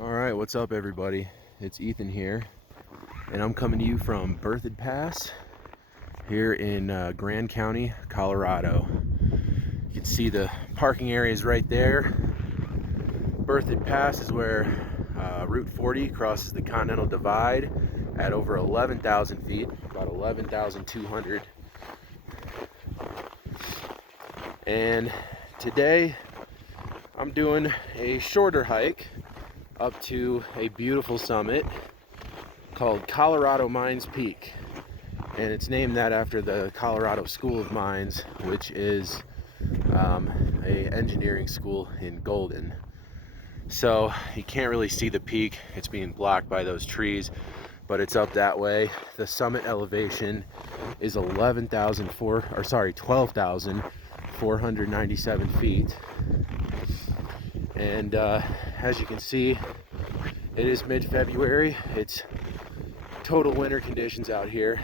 All right, what's up everybody? It's Ethan here, and I'm coming to you from Berthoud Pass here in Grand County, Colorado. You can see the parking areas right there. Berthoud Pass is where Route 40 crosses the Continental Divide at over 11,000 feet, about 11,200. And today I'm doing a shorter hike up to a beautiful summit called Colorado Mines Peak, and it's named that after the Colorado School of Mines, which is a engineering school in Golden. So you can't really see the peak, it's being blocked by those trees, but it's up that way. The summit elevation is 12,497 feet, and as you can see, it is mid-February. It's total winter conditions out here.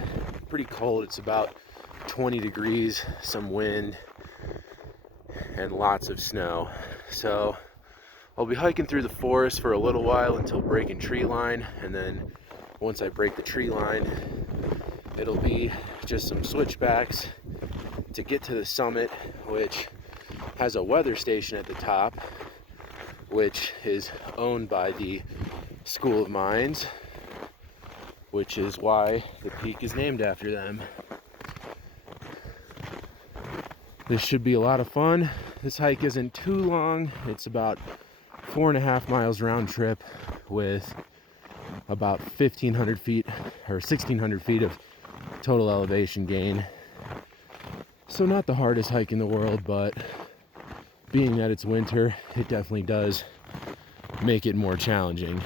Pretty cold. It's about 20 degrees, some wind, and lots of snow. So I'll be hiking through the forest for a little while until breaking tree line, and then once I break the tree line, it'll be just some switchbacks to get to the summit, which has a weather station at the top, which is owned by the School of Mines, which is why the peak is named after them. This should be a lot of fun. This hike isn't too long. It's about 4.5 miles round trip with about 1,500 feet or 1,600 feet of total elevation gain. So not the hardest hike in the world, but being that it's winter, it definitely does make it more challenging.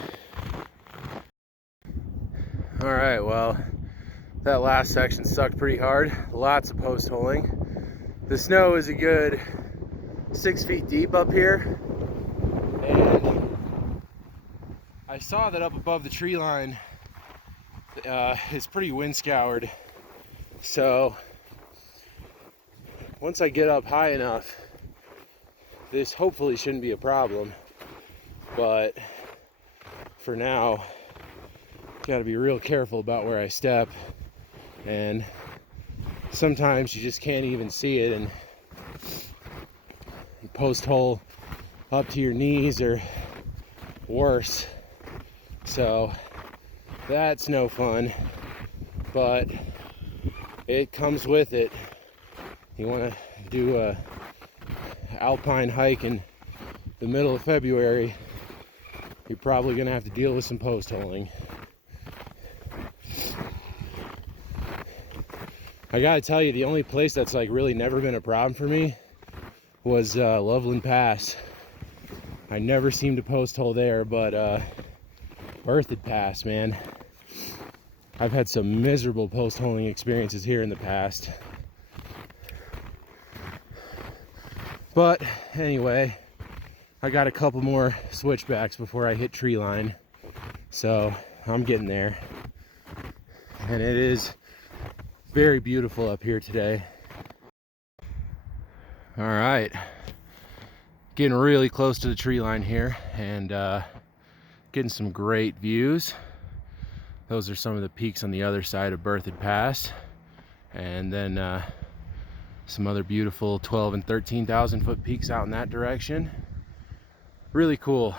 All right, well, that last section sucked pretty hard. Lots of post holing. The snow is a good 6 feet deep up here, and I saw that up above the tree line it's pretty wind scoured. So once I get up high enough, this hopefully shouldn't be a problem, but for now, got to be real careful about where I step, and sometimes you just can't even see it, and you post hole up to your knees or worse. So that's no fun, but it comes with it. You want to do a alpine hike in the middle of February, you're probably going to have to deal with some post holing. I gotta tell you, the only place that's like really never been a problem for me was Berthoud Pass. I never seem to post hole there, but Berthoud Pass, man, I've had some miserable post holing experiences here in the past. But anyway, I got a couple more switchbacks before I hit tree line, so I'm getting there. And it is very beautiful up here today. All right, getting really close to the tree line here, and getting some great views. Those are some of the peaks on the other side of Berthoud Pass, and then some other beautiful 12 and 13,000 foot peaks out in that direction. Really cool.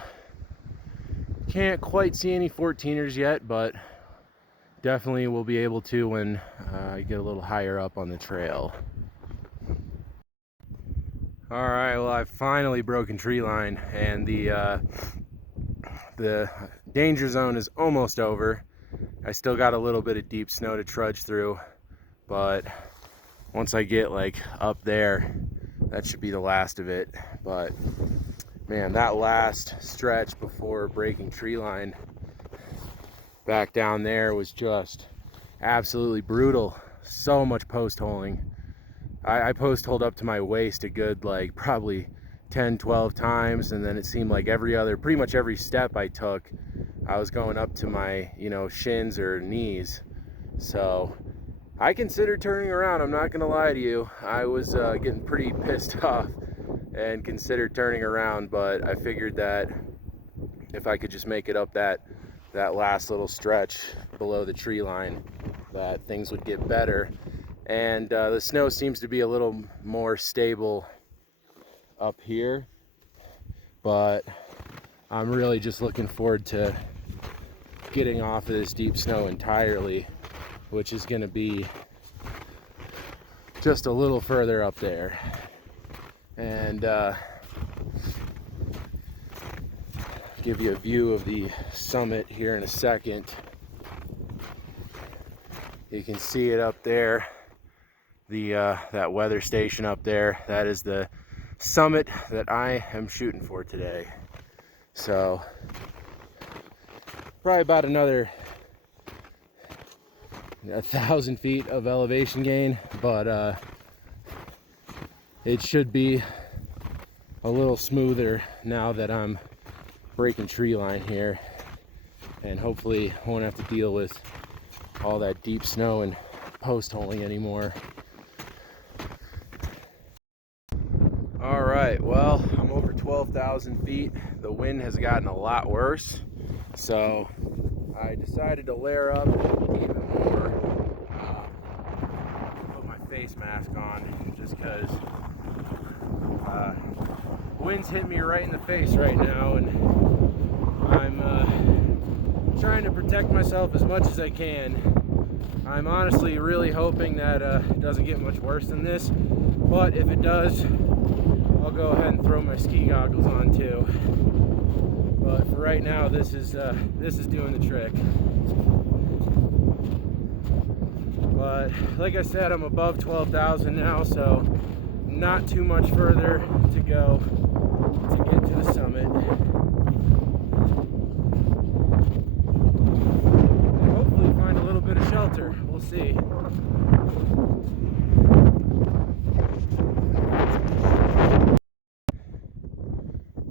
Can't quite see any 14ers yet, but definitely will be able to when I get a little higher up on the trail. All right, well, I've finally broken tree line, and the danger zone is almost over. I still got a little bit of deep snow to trudge through, but once I get like up there, that should be the last of it. But man, that last stretch before breaking tree line back down there was just absolutely brutal. So much post holing. I post holed up to my waist a good like probably 10-12 times, and then it seemed like pretty much every step I took, I was going up to my shins or knees. So I considered turning around. I'm not gonna lie to you, I was getting pretty pissed off and considered turning around, but I figured that if I could just make it up that last little stretch below the tree line, that things would get better. And the snow seems to be a little more stable up here, but I'm really just looking forward to getting off of this deep snow entirely, which is going to be just a little further up there. And give you a view of the summit here in a second. You can see it up there, the that weather station up there. That is the summit that I am shooting for today. So probably about another 1,000 feet of elevation gain, but it should be a little smoother now that I'm breaking tree line here, and hopefully won't have to deal with all that deep snow and post holing anymore. All right, well, I'm over 12,000 feet. The wind has gotten a lot worse, so I decided to layer up even more. Put my face mask on just because wind's hitting me right in the face right now, and I'm trying to protect myself as much as I can. I'm honestly really hoping that it doesn't get much worse than this, but if it does, I'll go ahead and throw my ski goggles on too. But for right now, this is doing the trick. But like I said, I'm above 12,000 now, so not too much further to go to get to the summit. And hopefully find a little bit of shelter. We'll see.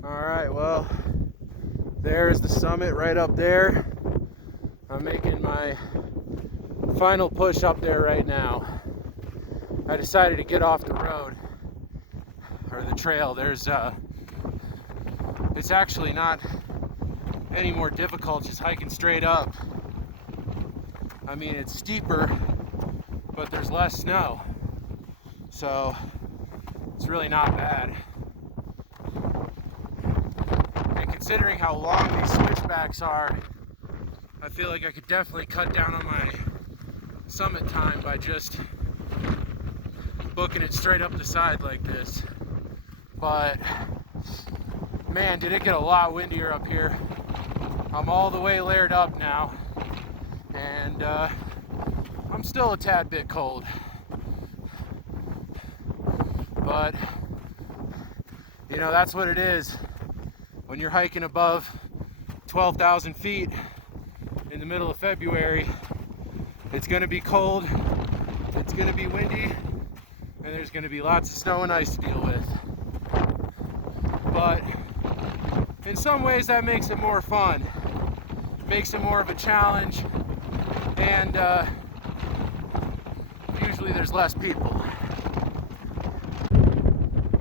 Alright, well, there's the summit right up there. I'm making my final push up there right now. I decided to get off the road, or the trail. It's actually not any more difficult just hiking straight up. I mean, it's steeper, but there's less snow, so it's really not bad. And considering how long these switchbacks are, I feel like I could definitely cut down on my summit time by just booking it straight up the side like this. But man, did it get a lot windier up here. I'm all the way layered up now, and I'm still a tad bit cold, but you know, that's what it is when you're hiking above 12,000 feet in the middle of February. It's going to be cold, it's going to be windy, and there's going to be lots of snow and ice to deal with. But in some ways that makes it more fun, makes it more of a challenge, and usually there's less people.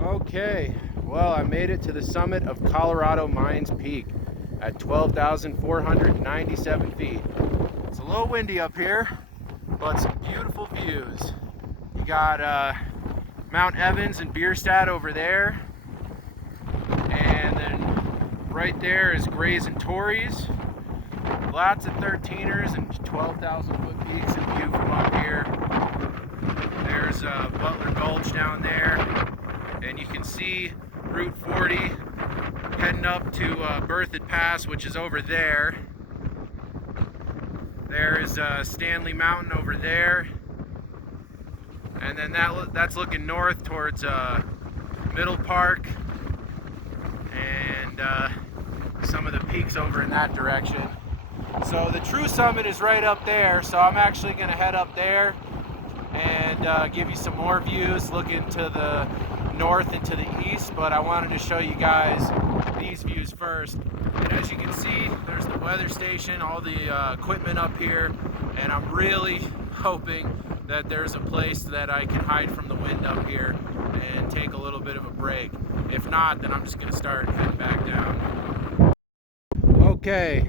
Okay, well, I made it to the summit of Colorado Mines Peak at 12,497 feet. It's a little windy up here, but some beautiful views. You got Mount Evans and Bierstadt over there, and then right there is Grays and Torreys. Lots of 13ers and 12,000 foot peaks in view from up here. There's Butler Gulch down there, and you can see Route 40 heading up to Berthoud Pass, which is over there. There is Stanley Mountain over there, and then that's looking north towards Middle Park, and some of the peaks over in that direction. So the true summit is right up there, so I'm actually going to head up there and give you some more views, looking to the north and to the east, but I wanted to show you guys these views first. And as you can see, there's the weather station, all the equipment up here, and I'm really hoping that there's a place that I can hide from the wind up here and take a little bit of a break. If not, then I'm just going to start heading back down. Okay,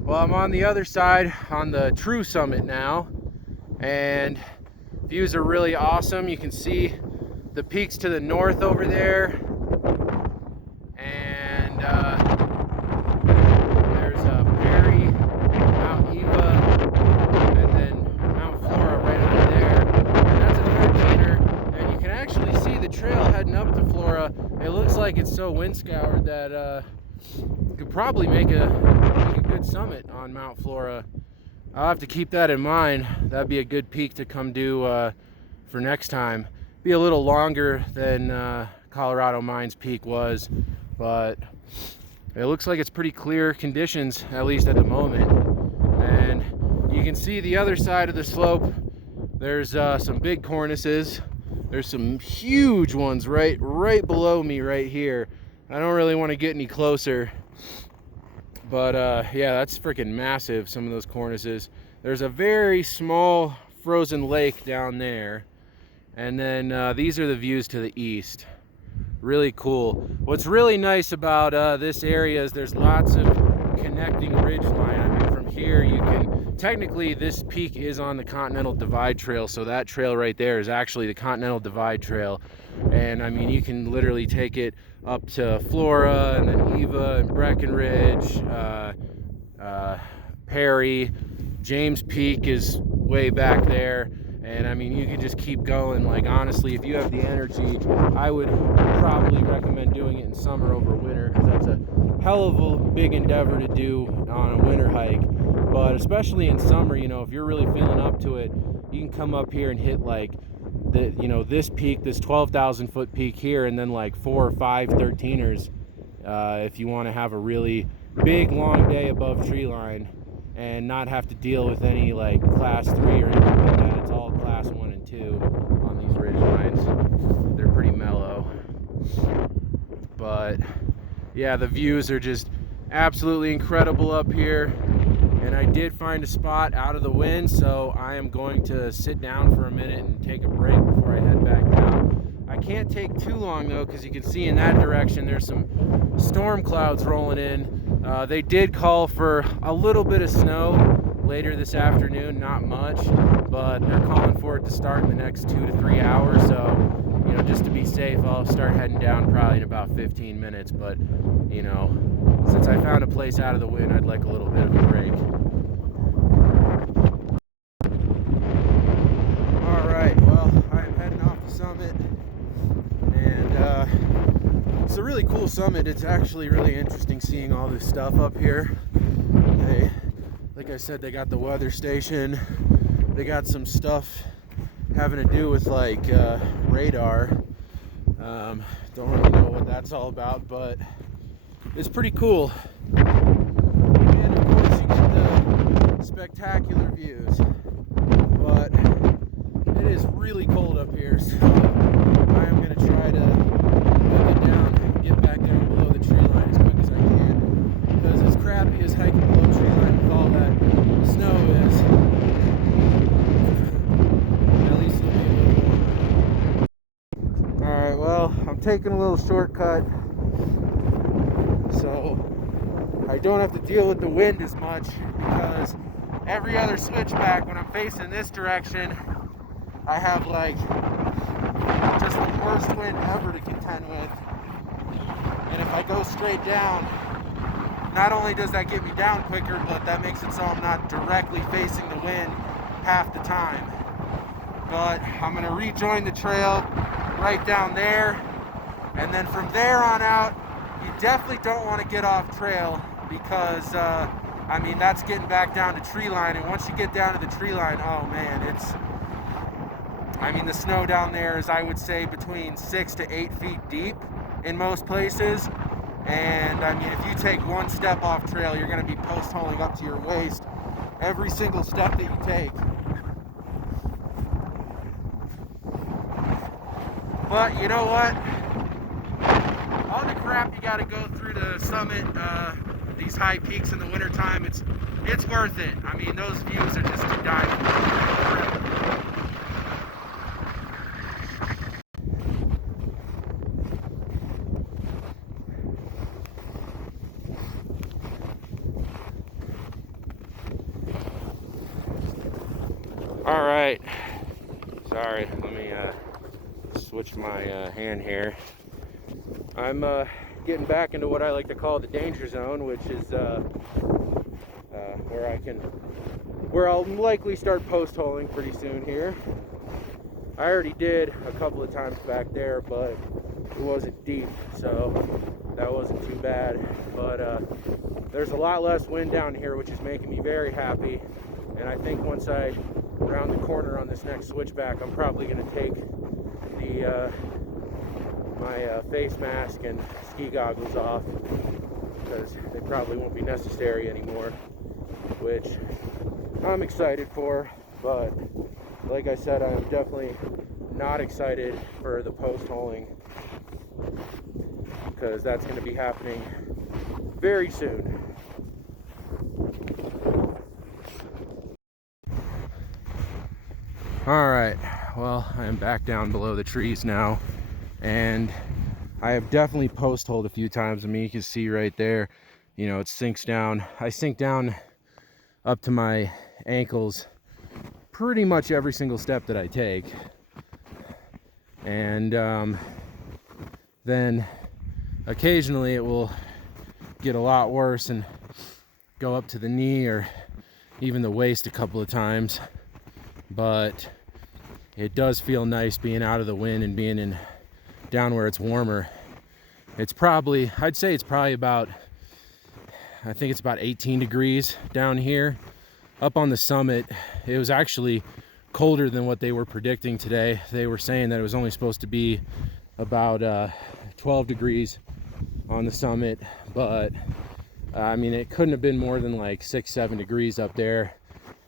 well, I'm on the other side on the true summit now, and views are really awesome. You can see the peaks to the north over there, and there's Perry, Mount Eva, and then Mount Flora right over there. And that's a 13er, and you can actually see the trail heading up to Flora. It looks like it's so wind scoured that you could probably make a good summit on Mount Flora. I'll have to keep that in mind. That'd be a good peak to come do for next time. Be a little longer than Colorado Mines Peak was, but it looks like it's pretty clear conditions, at least at the moment. And you can see the other side of the slope. There's some big cornices. There's some huge ones right below me right here. I don't really want to get any closer, but yeah, that's freaking massive, some of those cornices. There's a very small frozen lake down there, and then these are the views to the east. Really cool. What's really nice about this area is there's lots of connecting ridge line. I mean, from here you can, technically this peak is on the Continental Divide Trail, so that trail right there is actually the Continental Divide Trail. And I mean, you can literally take it up to Flora, and then Eva and Breckenridge, Perry. James Peak is way back there. And I mean, you can just keep going. Like, honestly, if you have the energy, I would probably recommend doing it in summer over winter, because that's a hell of a big endeavor to do on a winter hike. But especially in summer, you know, if you're really feeling up to it, you can come up here and hit like the, you know, this peak, this 12,000 foot peak here, and then like 4 or 5 13ers if you want to have a really big long day above tree line and not have to deal with any like class 3 or anything like that. It's all class 1 and 2 on these ridge lines. They're pretty mellow, but yeah, the views are just absolutely incredible up here. And I did find a spot out of the wind, so I am going to sit down for a minute and take a break before I head back down. I can't take too long though, because you can see in that direction there's some storm clouds rolling in. They did call for a little bit of snow later this afternoon, not much, but they're calling for it to start in the next 2 to 3 hours. So, you know, just to be safe, I'll start heading down probably in about 15 minutes. But, you know, since I found a place out of the wind, I'd like a little bit of a break. All right, well, I'm heading off the summit, and it's a really cool summit. It's actually really interesting seeing all this stuff up here. Like I said, they got the weather station. They got some stuff having to do with like radar. Don't really know what that's all about, but it's pretty cool. And of course you get the spectacular views. But it is really cold up here, so I am going to try to get down, get back down below the tree line as quick as I can. Because as crappy as hiking below tree line with all that snow is, at least it'll be a little warmer. Alright, well, I'm taking a little shortcut, so I don't have to deal with the wind as much, because every other switchback when I'm facing this direction, I have like just the worst wind ever to contend with. And if I go straight down, not only does that get me down quicker, but that makes it so I'm not directly facing the wind half the time. But I'm gonna rejoin the trail right down there, and then from there on out, you definitely don't want to get off trail, because I mean, that's getting back down to tree line, and once you get down to the tree line, oh man, I mean, the snow down there is, I would say, between 6 to 8 feet deep in most places. And I mean, if you take one step off trail, you're going to be post-holing up to your waist every single step that you take. But you know what? All the crap you got to go through to summit these high peaks in the wintertime, it's worth it. I mean, those views are just to die for. All right, sorry, let me switch my hand here. I'm getting back into what I like to call the danger zone, which is where I'll likely start post holing pretty soon here. I already did a couple of times back there, but it wasn't deep, so that wasn't too bad. But there's a lot less wind down here, which is making me very happy. And I think once I round the corner on this next switchback, I'm probably going to take the my face mask and ski goggles off, because they probably won't be necessary anymore, which I'm excited for. But like I said, I'm definitely not excited for the post holing, because that's going to be happening very soon. All right, well, I am back down below the trees now, and I have definitely post holed a few times. I mean, you can see right there, you know, it sinks down. I sink down up to my ankles pretty much every single step that I take. And then occasionally it will get a lot worse and go up to the knee or even the waist a couple of times. But it does feel nice being out of the wind and being in down where it's warmer. It's probably, I'd say it's probably about, I think it's about 18 degrees down here. Up on the summit, it was actually colder than what they were predicting today. They were saying that it was only supposed to be about 12 degrees on the summit, but I mean, it couldn't have been more than like 6-7 degrees up there.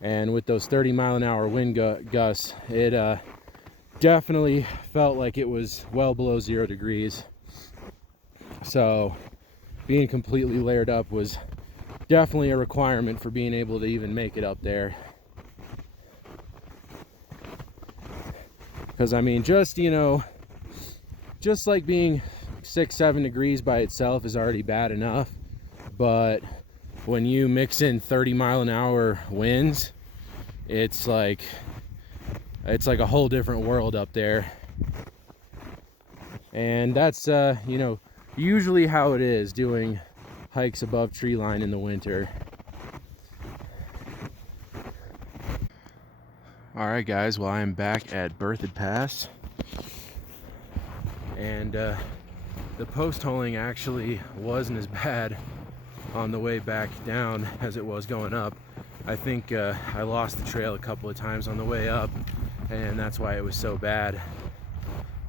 And with those 30-mile-an-hour wind gusts, it definitely felt like it was well below 0 degrees. So being completely layered up was definitely a requirement for being able to even make it up there. Because I mean, just, you know, just like being 6-7 degrees by itself is already bad enough, but when you mix in 30-mile-an-hour winds, it's like a whole different world up there. And that's you know, usually how it is doing hikes above tree line in the winter. All right, guys, well, I am back at Berthoud Pass, and the post holing actually wasn't as bad on the way back down as it was going up. I think I lost the trail a couple of times on the way up, and that's why it was so bad.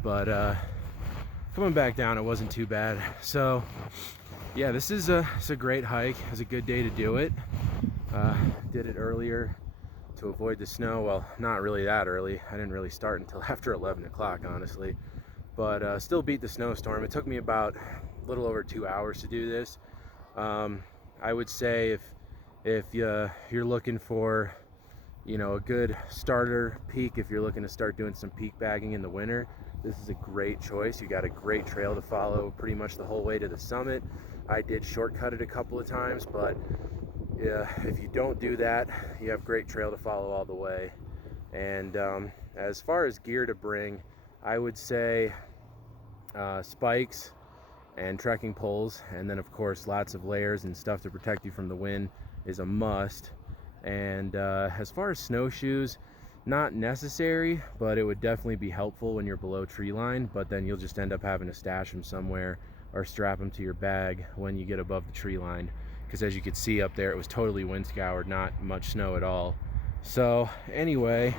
But coming back down, it wasn't too bad. So yeah, this is a great hike. It's a good day to do it. Did it earlier to avoid the snow. Well, not really that early. I didn't really start until after 11 o'clock, honestly. But still beat the snowstorm. It took me about a little over 2 hours to do this. I would say if you're looking for, you know, a good starter peak, if you're looking to start doing some peak bagging in the winter, this is a great choice. You got a great trail to follow pretty much the whole way to the summit. I did shortcut it a couple of times, but yeah, if you don't do that, you have great trail to follow all the way. And as far as gear to bring, I would say spikes and trekking poles, and then of course lots of layers and stuff to protect you from the wind is a must. And as far as snowshoes, not necessary, but it would definitely be helpful when you're below tree line, but then you'll just end up having to stash them somewhere or strap them to your bag when you get above the tree line, because as you could see up there, it was totally wind scoured, not much snow at all. So anyway,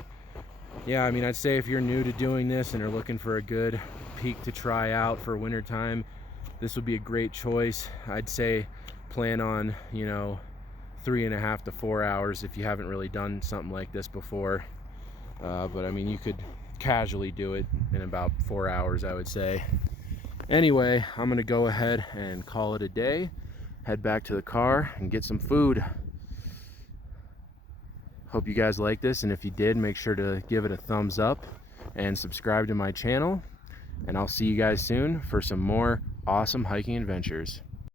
yeah, I mean, I'd say if you're new to doing this and are looking for a good peak to try out for wintertime, this would be a great choice. I'd say plan on, you know, 3.5 to 4 hours if you haven't really done something like this before. But I mean, you could casually do it in about 4 hours, I would say. Anyway, I'm gonna go ahead and call it a day, head back to the car and get some food. Hope you guys like this, and if you did, make sure to give it a thumbs up and subscribe to my channel. And I'll see you guys soon for some more awesome hiking adventures.